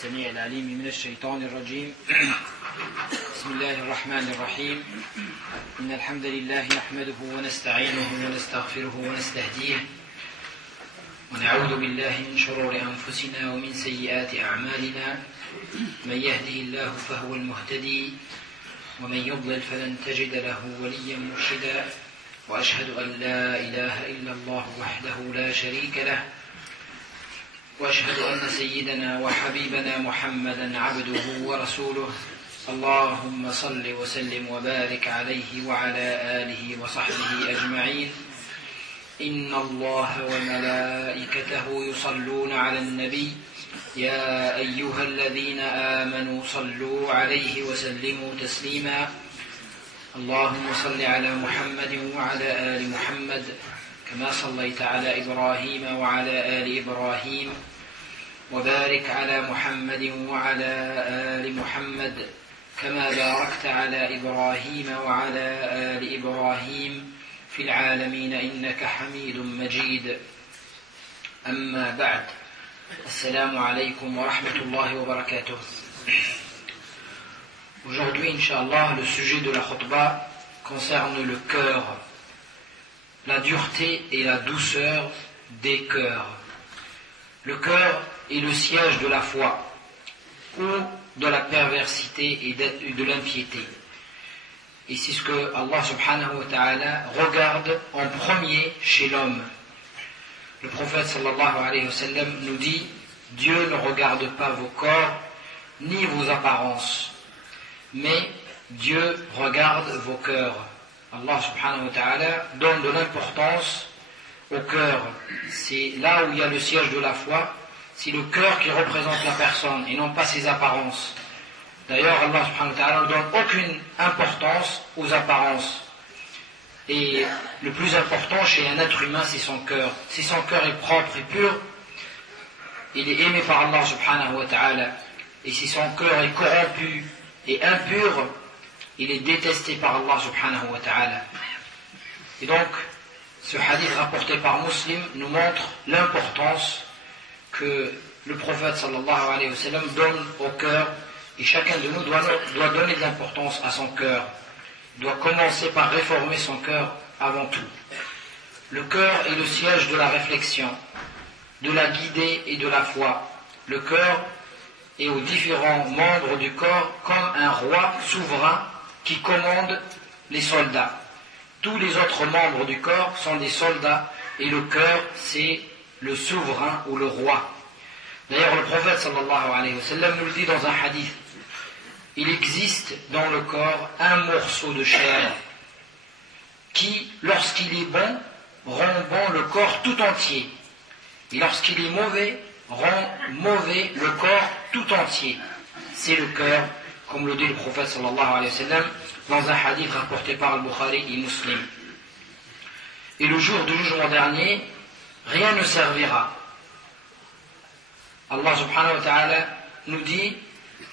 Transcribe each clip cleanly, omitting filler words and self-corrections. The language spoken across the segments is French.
السميع العليم من الشيطان الرجيم. بسم الله الرحمن الرحيم. إن الحمد لله نحمده ونستعينه ونستغفره ونستهديه ونعوذ بالله من شرور أنفسنا ومن سيئات أعمالنا. من يهده الله فهو المهتدي ومن يضلل فلن تجد له وليا مرشدا. وأشهد أن لا إله إلا الله وحده لا شريك له وأشهد أن سيدنا وحبيبنا محمدا عبده ورسوله. اللهم صل وسلم وبارك عليه وعلى آله وصحبه أجمعين. إن الله وملائكته يصلون على النبي يا أيها الذين آمنوا صلوا عليه وسلموا تسليما. اللهم صل على محمد وعلى آل محمد كما صليت على إبراهيم وعلى آل إبراهيم وبارك على محمد وعلى آل محمد كما باركت على إبراهيم وعلى آل إبراهيم في العالمين إنك حميد مجيد. أما بعد. السلام عليكم ورحمة الله وبركاته. Aujourd'hui, Inch'Allah, le sujet de la khutbah concerne le cœur, la dureté et la douceur des cœurs. Le cœur est le siège de la foi ou de la perversité et de l'impiété. Et c'est ce que Allah subhanahu wa ta'ala regarde en premier chez l'homme. Le prophète sallallahu alayhi wa sallam nous dit: Dieu ne regarde pas vos corps ni vos apparences, mais Dieu regarde vos cœurs. Allah subhanahu wa ta'ala donne de l'importance au cœur. C'est là où il y a le siège de la foi. C'est le cœur qui représente la personne et non pas ses apparences. D'ailleurs, Allah subhanahu wa ta'ala ne donne aucune importance aux apparences. Et le plus important chez un être humain, c'est son cœur. Si son cœur est propre et pur, il est aimé par Allah subhanahu wa ta'ala. Et si son cœur est corrompu et impur, il est détesté par Allah subhanahu wa ta'ala. Et donc, ce hadith rapporté par Muslim nous montre l'importance que le prophète sallallahu alayhi wa sallam donne au cœur, et chacun de nous doit donner de l'importance à son cœur. Il doit commencer par réformer son cœur avant tout. Le cœur est le siège de la réflexion, de la guidée et de la foi. Le cœur est aux différents membres du corps comme un roi souverain qui commande les soldats. Tous les autres membres du corps sont des soldats et le cœur c'est le souverain ou le roi. D'ailleurs, le prophète sallallahu alayhi wa sallam nous le dit dans un hadith: il existe dans le corps un morceau de chair qui, lorsqu'il est bon, rend bon le corps tout entier, et lorsqu'il est mauvais, rend mauvais le corps tout entier. C'est le cœur, comme le dit le prophète sallallahu alayhi wa sallam dans un hadith rapporté par Al-Bukhari et Muslim. Et le jour du jugement dernier, rien ne servira. Allah subhanahu wa ta'ala nous dit: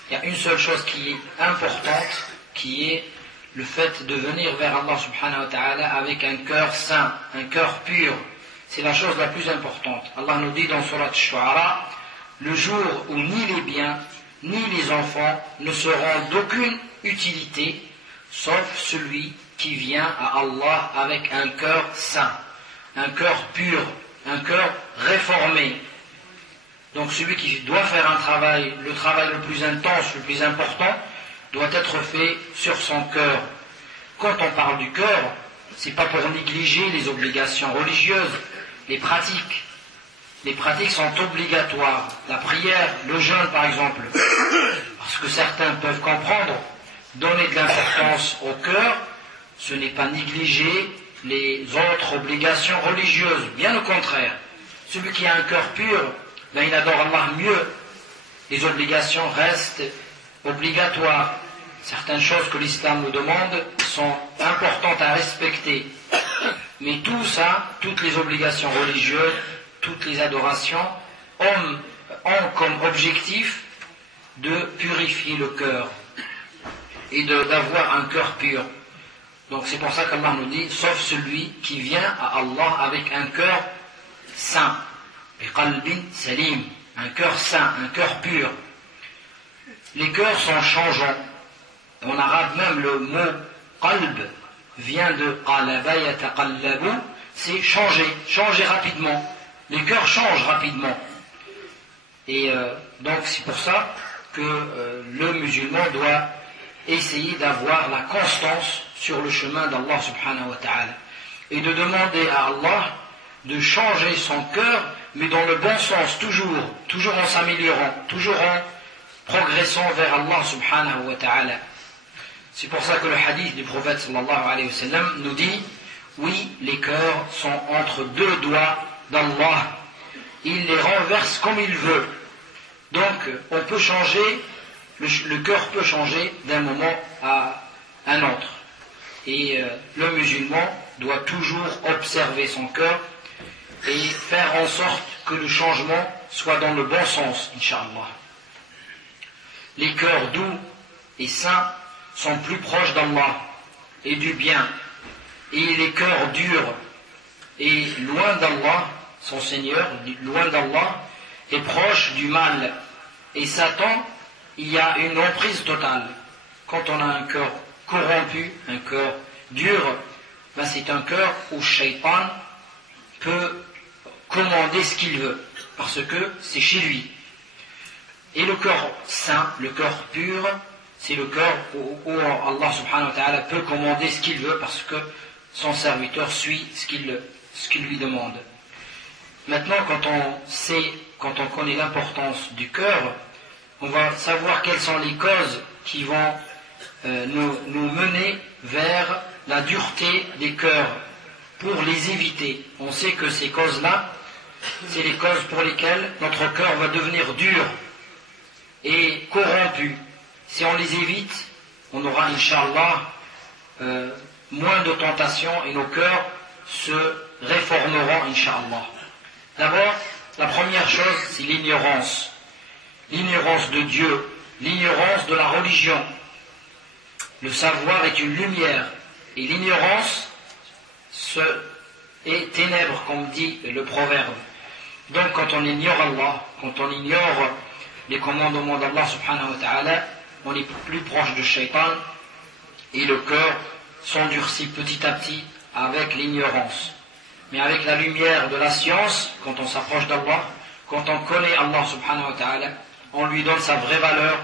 il y a une seule chose qui est importante, qui est le fait de venir vers Allah subhanahu wa ta'ala avec un cœur saint, un cœur pur. C'est la chose la plus importante. Allah nous dit dans Surat Ash-Shu'ara: le jour où ni les biens ni les enfants ne seront d'aucune utilité, sauf celui qui vient à Allah avec un cœur saint, un cœur pur, un cœur réformé. Donc celui qui doit faire un travail, le travail le plus intense, le plus important, doit être fait sur son cœur. Quand on parle du cœur, c'est pas pour négliger les obligations religieuses, les pratiques. Les pratiques sont obligatoires. La prière, le jeûne par exemple. Parce que certains peuvent comprendre, donner de l'importance au cœur, ce n'est pas négliger les autres obligations religieuses. Bien au contraire. Celui qui a un cœur pur, il adore Allah mieux. Les obligations restent obligatoires. Certaines choses que l'islam nous demande sont importantes à respecter. Mais tout ça, toutes les obligations religieuses, toutes les adorations ont comme objectif de purifier le cœur et d'avoir un cœur pur. Donc c'est pour ça qu'Allah nous dit: sauf celui qui vient à Allah avec un cœur saint. Biqalbin salim, un cœur saint, un cœur pur. les cœurs sont changeants. En arabe même, le mot qalb vient de qalaba yataqallabu, c'est changer rapidement. Les cœurs changent rapidement. Et donc c'est pour ça que le musulman doit essayer d'avoir la constance sur le chemin d'Allah subhanahu wa ta'ala et de demander à Allah de changer son cœur, mais dans le bon sens, toujours en s'améliorant, toujours en progressant vers Allah subhanahu wa ta'ala. C'est pour ça que le hadith du prophète sallallahu alayhi wa sallam nous dit, oui, les cœurs sont entre deux doigts d'Allah, il les renverse comme il veut. Donc on peut changer, le cœur peut changer d'un moment à un autre. Et le musulman doit toujours observer son cœur et faire en sorte que le changement soit dans le bon sens, Inch'Allah. Les cœurs doux et saints sont plus proches d'Allah et du bien. Et les cœurs durs et loin d'Allah, son Seigneur, loin d'Allah, est proche du mal. Et Satan, il y a une emprise totale. Quand on a un cœur corrompu, un cœur dur, ben c'est un cœur où Shaitan peut commander ce qu'il veut, parce que c'est chez lui. Et le cœur saint, le cœur pur, c'est le cœur où Allah subhanahu wa ta'ala peut commander ce qu'il veut, parce que son serviteur suit ce qu'il lui demande. Maintenant, quand on connaît l'importance du cœur, on va savoir quelles sont les causes qui vont nous mener vers la dureté des cœurs, pour les éviter. On sait que ces causes-là, c'est les causes pour lesquelles notre cœur va devenir dur et corrompu. Si on les évite, on aura, Inch'Allah, moins de tentations et nos cœurs se réformeront, Inch'Allah. D'abord, la première chose, c'est l'ignorance. L'ignorance de Dieu, l'ignorance de la religion. Le savoir est une lumière, et l'ignorance est ténèbres, comme dit le proverbe. Donc quand on ignore Allah, quand on ignore les commandements d'Allah subhanahu wa ta'ala, on est plus proche de Shaitan, et le cœur s'endurcit petit à petit avec l'ignorance. Mais avec la lumière de la science, quand on s'approche d'Allah, quand on connaît Allah subhanahu wa ta'ala, on lui donne sa vraie valeur,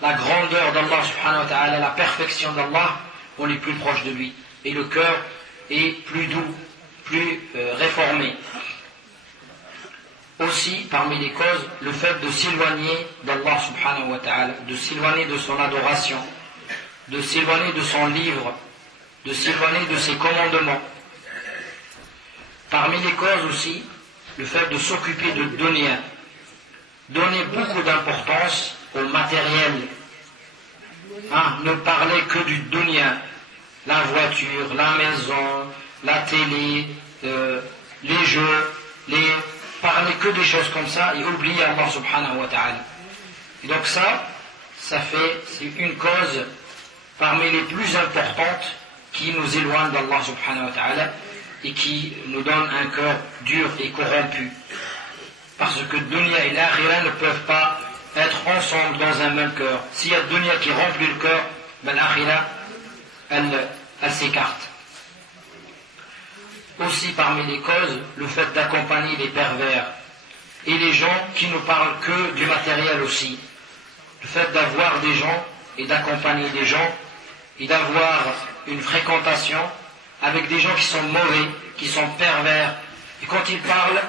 la grandeur d'Allah subhanahu wa ta'ala, la perfection d'Allah, on est plus proche de lui. Et le cœur est plus doux, plus réformé. Aussi, parmi les causes, le fait de s'éloigner d'Allah subhanahu wa ta'ala, de s'éloigner de son adoration, de s'éloigner de son livre, de s'éloigner de ses commandements. Parmi les causes aussi, le fait de s'occuper de dunya, donner beaucoup d'importance au matériel, ne parler que du dunya, la voiture, la maison, la télé, les jeux, parler que des choses comme ça et oublier Allah subhanahu wa ta'ala. Et donc c'est une cause parmi les plus importantes qui nous éloigne d'Allah subhanahu wa ta'ala et qui nous donne un cœur dur et corrompu. Parce que dunya et l'akhira ne peuvent pas être ensemble dans un même cœur. S'il y a dunya qui remplit le cœur, l'akhira, elle s'écarte. Aussi parmi les causes, le fait d'accompagner les pervers et les gens qui ne parlent que du matériel aussi. Le fait d'avoir des gens et d'accompagner des gens et d'avoir une fréquentation avec des gens qui sont mauvais, qui sont pervers. Et quand ils parlent,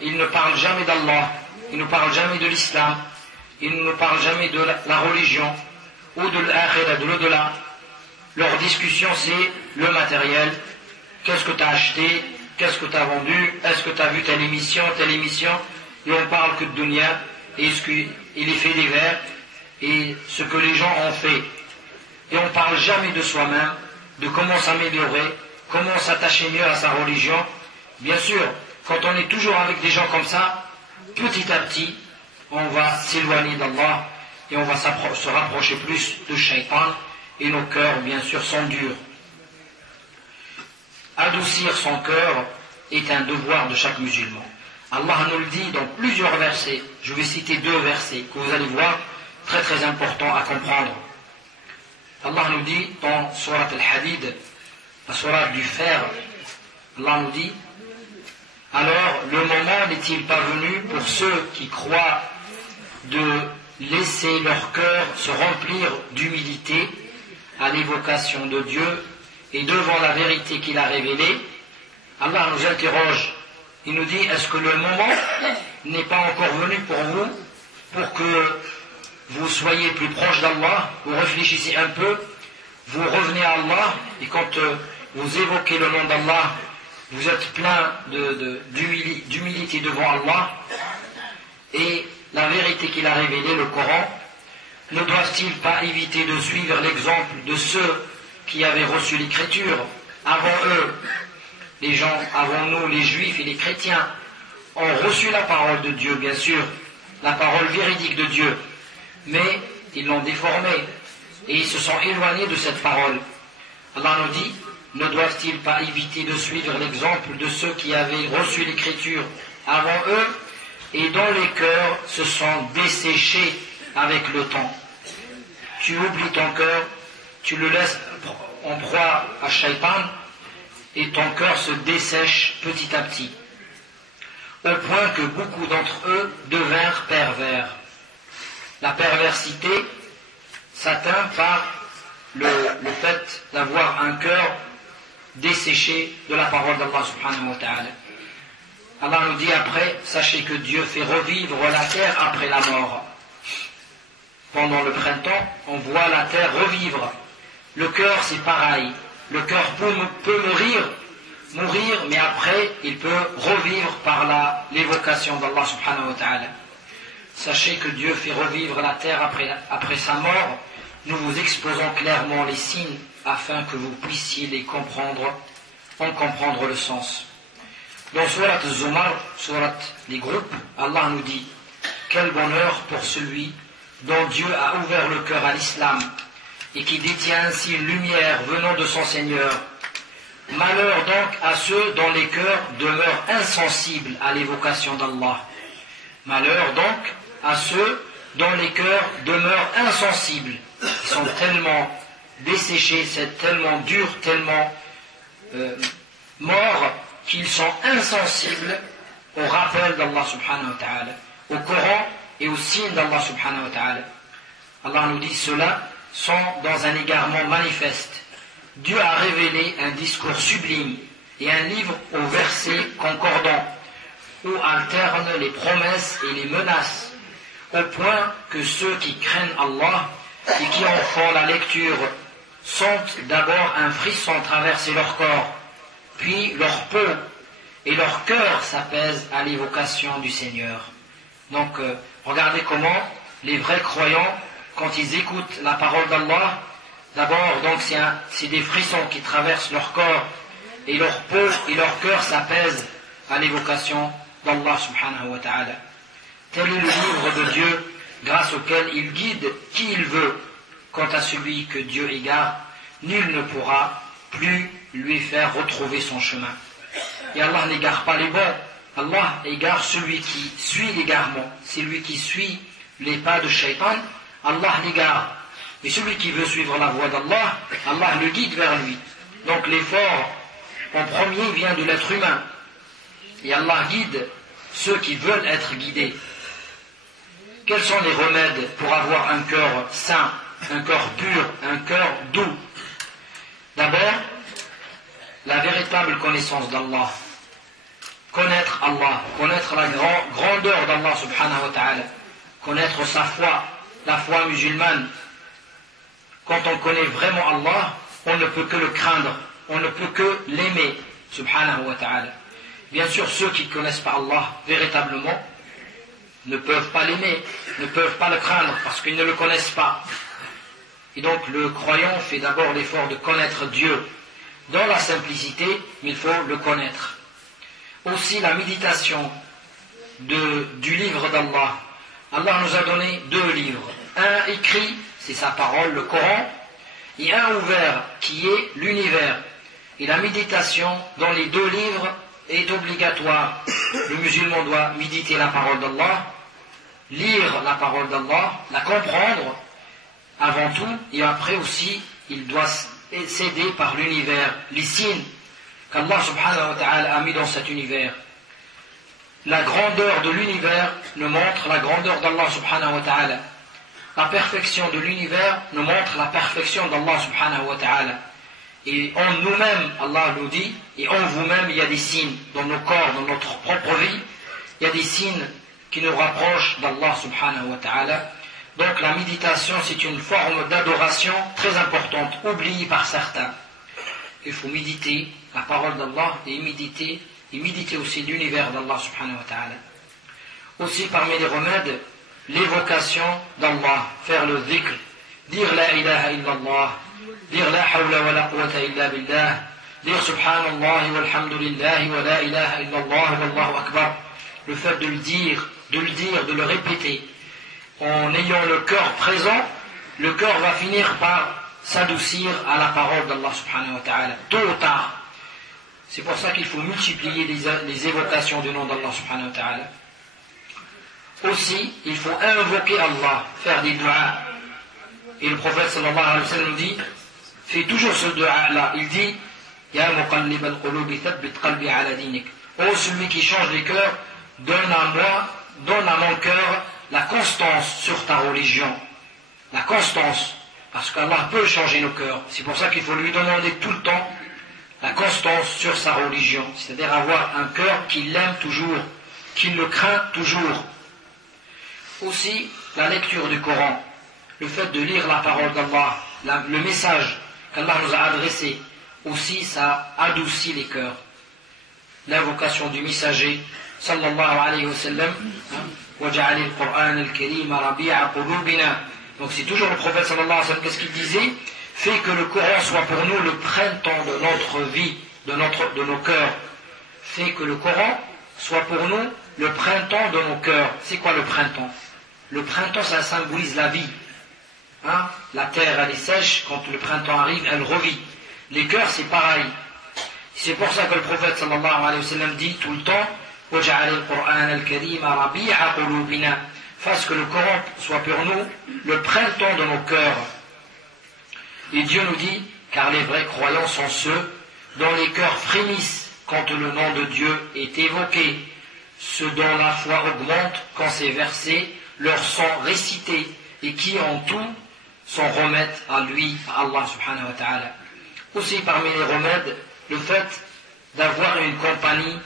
ils ne parlent jamais d'Allah, ils ne parlent jamais de l'islam, ils ne parlent jamais de la religion ou de l'akhira, de l'au-delà. Leur discussion c'est le matériel. Qu'est-ce que tu as acheté? Qu'est-ce que tu as vendu? Est-ce que tu as vu telle émission? Et on parle que de dunya et les faits divers et ce que les gens ont fait. Et on ne parle jamais de soi-même, de comment s'améliorer, comment s'attacher mieux à sa religion. Bien sûr, quand on est toujours avec des gens comme ça, petit à petit, on va s'éloigner d'Allah et on va se rapprocher plus de Shaitan et nos cœurs, bien sûr, sont durs. Adoucir son cœur est un devoir de chaque musulman. Allah nous le dit dans plusieurs versets. Je vais citer 2 versets que vous allez voir très très important à comprendre. Allah nous dit dans Surat Al-Hadid, la Surat du fer, Allah nous dit: alors le moment n'est-il pas venu pour ceux qui croient de laisser leur cœur se remplir d'humilité à l'évocation de Dieu et devant la vérité qu'il a révélée? Allah nous interroge, il nous dit: est-ce que le moment n'est pas encore venu pour vous, pour que vous soyez plus proche d'Allah, vous réfléchissez un peu, vous revenez à Allah, et quand vous évoquez le nom d'Allah, vous êtes plein d'humilité devant Allah, et la vérité qu'il a révélée, le Coran, ne doivent-ils pas éviter de suivre l'exemple de ceux qui avaient reçu l'écriture avant eux? Les gens avant nous, les juifs et les chrétiens, ont reçu la parole de Dieu, bien sûr, la parole véridique de Dieu, mais ils l'ont déformée et ils se sont éloignés de cette parole. Allah nous dit: ne doivent-ils pas éviter de suivre l'exemple de ceux qui avaient reçu l'écriture avant eux et dont les cœurs se sont desséchés avec le temps? Tu oublies ton cœur, tu le laisses en proie à Shaitan, et ton cœur se dessèche petit à petit, au point que beaucoup d'entre eux devinrent pervers. La perversité s'atteint par le fait d'avoir un cœur desséché de la parole d'Allah subhanahu wa ta'ala. Allah nous dit après: sachez que Dieu fait revivre la terre après la mort. Pendant le printemps, on voit la terre revivre. Le cœur, c'est pareil. Le cœur peut mourir, mais après, il peut revivre par l'évocation d'Allah subhanahu wa ta'ala. Sachez que Dieu fait revivre la terre après sa mort. Nous vous exposons clairement les signes afin que vous puissiez en comprendre le sens. Dans Surat Az-Zumar, Surat les groupes, Allah nous dit: quel bonheur pour celui dont Dieu a ouvert le cœur à l'islam et qui détient ainsi une lumière venant de son Seigneur. Malheur donc à ceux dont les cœurs demeurent insensibles à l'évocation d'Allah. Malheur donc à ceux dont les cœurs demeurent insensibles. Ils sont tellement desséchés, c'est tellement dur, tellement morts, qu'ils sont insensibles au rappel d'Allah subhanahu wa ta'ala, au Coran et aux signes d'Allah subhanahu wa ta'ala. Allah nous dit: ceux-là sont dans un égarement manifeste. Dieu a révélé un discours sublime et un livre aux versets concordants, où alternent les promesses et les menaces, au point que ceux qui craignent Allah et qui en font la lecture sentent d'abord un frisson traverser leur corps, puis leur peau, et leur cœur s'apaise à l'évocation du Seigneur. Donc, regardez comment les vrais croyants, quand ils écoutent la parole d'Allah, d'abord, donc c'est des frissons qui traversent leur corps, et leur peau et leur cœur s'apaisent à l'évocation d'Allah subhanahu wa ta'ala. Tel est le livre de Dieu, grâce auquel il guide qui il veut. Quant à celui que Dieu égare, nul ne pourra plus lui faire retrouver son chemin. Et Allah n'égare pas les bons. Allah égare celui qui suit l'égarement. Celui qui suit les pas de Shaitan, Allah l'égare. Et celui qui veut suivre la voie d'Allah, Allah le guide vers lui. Donc l'effort en premier vient de l'être humain. Et Allah guide ceux qui veulent être guidés. Quels sont les remèdes pour avoir un cœur saint, un cœur pur, un cœur doux? D'abord, la véritable connaissance d'Allah. Connaître Allah, connaître la grandeur d'Allah subhanahu wa ta'ala, connaître sa foi, la foi musulmane. Quand on connaît vraiment Allah, on ne peut que le craindre, on ne peut que l'aimer, subhanahu wa ta'ala. Bien sûr, ceux qui ne connaissent pas Allah véritablement ne peuvent pas l'aimer, ne peuvent pas le craindre parce qu'ils ne le connaissent pas. Et donc le croyant fait d'abord l'effort de connaître Dieu dans la simplicité, mais il faut le connaître. Aussi la méditation du livre d'Allah. Allah nous a donné deux livres. Un écrit, c'est sa parole, le Coran, et un ouvert qui est l'univers. Et la méditation dans les deux livres est obligatoire. Le musulman doit méditer la parole d'Allah, lire la parole d'Allah, la comprendre avant tout, et après aussi, il doit s'aider par l'univers, les signes qu'Allah subhanahu wa ta'ala a mis dans cet univers. La grandeur de l'univers nous montre la grandeur d'Allah subhanahu wa ta'ala. La perfection de l'univers nous montre la perfection d'Allah subhanahu wa ta'ala. Et en nous-mêmes, Allah nous dit, et en vous-même, il y a des signes dans nos corps, dans notre propre vie, il y a des signes qui nous rapprochent d'Allah subhanahu wa ta'ala. Donc la méditation, c'est une forme d'adoration très importante, oubliée par certains. Il faut méditer la parole d'Allah et méditer aussi l'univers d'Allah subhanahu wa ta'ala. Aussi parmi les remèdes, l'évocation d'Allah, faire le dhikr, dire la ilaha illallah, dire la hawla wa la quwwata illa billah, dire subhanallah walhamdulillah wa la ilaha illallah wallahu akbar. Le fait de le dire, de le répéter, en ayant le cœur présent, le cœur va finir par s'adoucir à la parole d'Allah subhanahu wa ta'ala, tôt ou tard. C'est pour ça qu'il faut multiplier les évocations du nom d'Allah subhanahu wa ta'ala. Aussi, il faut invoquer Allah, faire des du'as. Et le prophète sallallahu alayhi wa sallam dit, fait toujours ce du'a-là. Il dit, Ya muqallib al-qulubi thabbit qalbi ala dinik. Oh, celui qui change les cœurs, donne à mon cœur la constance sur ta religion. La constance. Parce qu'Allah peut changer nos cœurs. C'est pour ça qu'il faut lui demander tout le temps la constance sur sa religion. C'est-à-dire avoir un cœur qui l'aime toujours, qui le craint toujours. Aussi, la lecture du Coran, le fait de lire la parole d'Allah, le message qu'Allah nous a adressé, aussi ça adoucit les cœurs. L'invocation du messager, sallallahu alayhi wa sallam, وَجَعَلِ الْقُرْآنَ الْكَرِيمَ رَبِيعَ قُلُوبِنَا. Donc c'est toujours le prophète sallallahu alayhi wa sallam, qu'est-ce qu'il disait? Fait que le Coran soit pour nous le printemps de notre vie, de nos cœurs. Fait que le Coran soit pour nous le printemps de nos cœurs. C'est quoi le printemps? Le printemps, ça symbolise la vie. Hein? La terre, elle est sèche, quand le printemps arrive, elle revit. Les cœurs, c'est pareil. C'est pour ça que le prophète sallallahu alayhi wa sallam dit tout le temps, وَجَعَلِ الْقُرْآنَ الْكَرِيمَ رَبِيعَ قُلُوبِنَا. Fasse que le Coran soit pour nous le printemps de nos cœurs. Et Dieu nous dit, car les vrais croyants sont ceux dont les cœurs frémissent quand le nom de Dieu est évoqué, ceux dont la foi augmente quand ces versets leur sont récités et qui en tout s'en remettent à lui, à Allah subhanahu wa ta'ala. Aussi parmi les remèdes, le fait d'avoir une compagnie,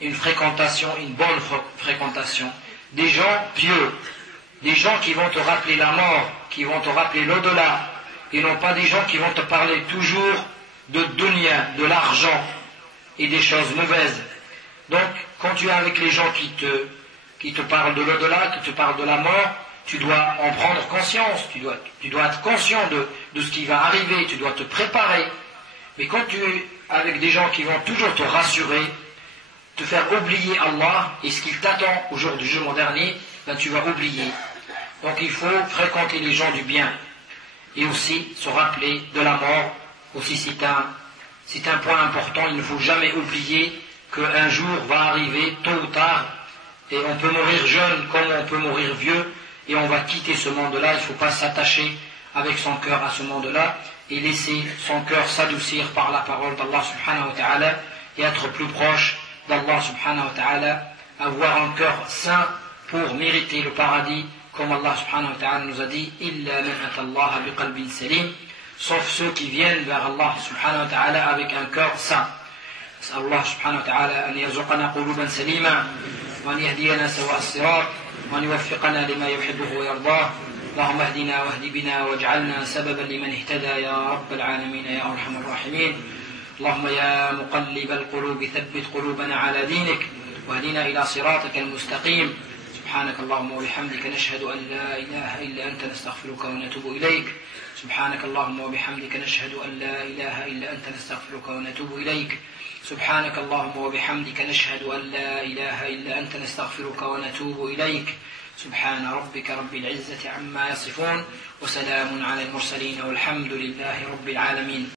une fréquentation, une bonne fréquentation, des gens pieux, des gens qui vont te rappeler la mort, qui vont te rappeler l'au-delà, et non pas des gens qui vont te parler toujours de dunya, de l'argent et des choses mauvaises. Donc, quand tu es avec les gens qui te parlent de l'au-delà, qui te parlent de la mort, tu dois en prendre conscience, tu dois être conscient de ce qui va arriver, tu dois te préparer. Mais quand tu es avec des gens qui vont toujours te rassurer, te faire oublier Allah et ce qu'il t'attend au jour du jugement dernier, ben tu vas oublier. Donc il faut fréquenter les gens du bien et aussi se rappeler de la mort. Aussi c'est un point important, il ne faut jamais oublier qu'un jour va arriver tôt ou tard et on peut mourir jeune comme on peut mourir vieux et on va quitter ce monde-là. Il ne faut pas s'attacher avec son cœur à ce monde-là et laisser son cœur s'adoucir par la parole d'Allah subhanahu wa ta'ala et être plus proche d'Allah subhanahu wa ta'ala, avoir un cœur sain pour mériter le paradis, comme Allah subhanahu wa ta'ala nous a dit, illa man atallaha biqalbin salim, sauf ceux qui viennent vers Allah subhanahu wa ta'ala avec un cœur sain. نسأل الله سبحانه وتعالى أن يرزقنا قلوبا سليمة وأن يهدينا سواء الصراط وأن يوفقنا لما يحبه ويرضاه. اللهم اهدنا واهد بنا واجعلنا سببا لمن اهتدى يا رب العالمين يا أرحم الراحمين. اللهم يا مقلب القلوب ثبت قلوبنا على دينك واهدنا إلى صراطك المستقيم. سبحانك اللهم وبحمدك نشهد أن لا إله إلا أنت نستغفرك ونتوب إليك. سبحانك اللهم وبحمدك نشهد أن لا إله إلا أنت نستغفرك ونتوب إليك. سبحانك اللهم وبحمدك نشهد أن لا إله إلا أنت نستغفرك ونتوب إليك. سبحان ربك رب العزة عما يصفون وسلام على المرسلين والحمد لله رب العالمين.